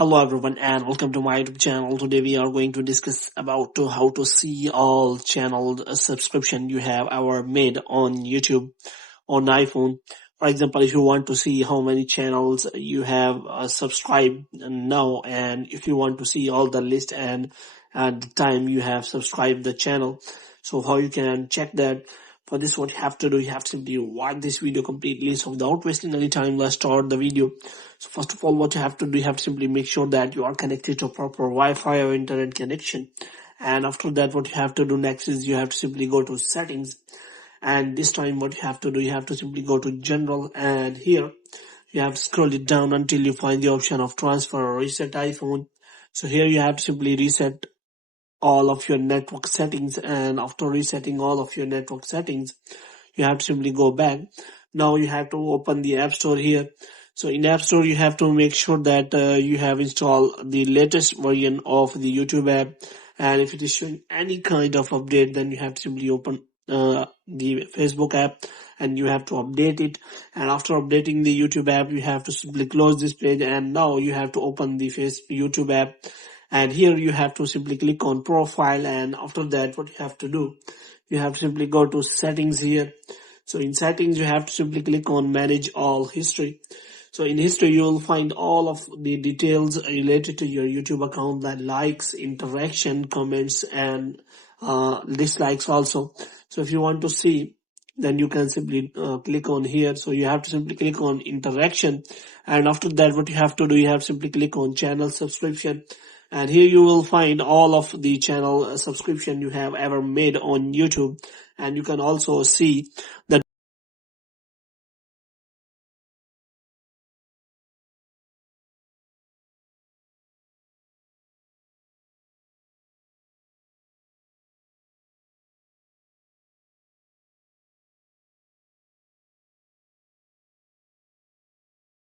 Hello everyone and welcome to my YouTube channel. Today we are going to discuss about how to see all channel subscription you have ever made on YouTube on iPhone. For example, if you want to see how many channels you have subscribed now, and if you want to see all the list and at the time you have subscribed the channel, so how you can check that. For this, what you have to do, you have to simply watch this video completely. So without wasting any time, let's start the video. So first of all, what you have to do, you have to simply make sure that you are connected to proper Wi-Fi or internet connection. And after that, what you have to do next is you have to simply go to settings. And this time what you have to do, you have to simply go to general, and here you have to scroll it down until you find the option of transfer or reset iPhone. So here you have to simply reset all of your network settings, and after resetting all of your network settings you have to simply go back. Now you have to open the App Store here. So in App Store you have to make sure that you have installed the latest version of the YouTube app, and if it is showing any kind of update then you have to simply open the Facebook app and you have to update it. And after updating the YouTube app you have to simply close this page, and now you have to open the YouTube app, and here you have to simply click on profile. And after that what you have to do, you have to simply go to settings here. So in settings you have to simply click on manage all history. So in history you will find all of the details related to your YouTube account, like likes, interaction, comments, and dislikes also. So if you want to see, then you can simply click on here. So you have to simply click on interaction, and after that what you have to do, you have to simply click on channel subscription, and here you will find all of the channel subscription you have ever made on YouTube, and you can also see the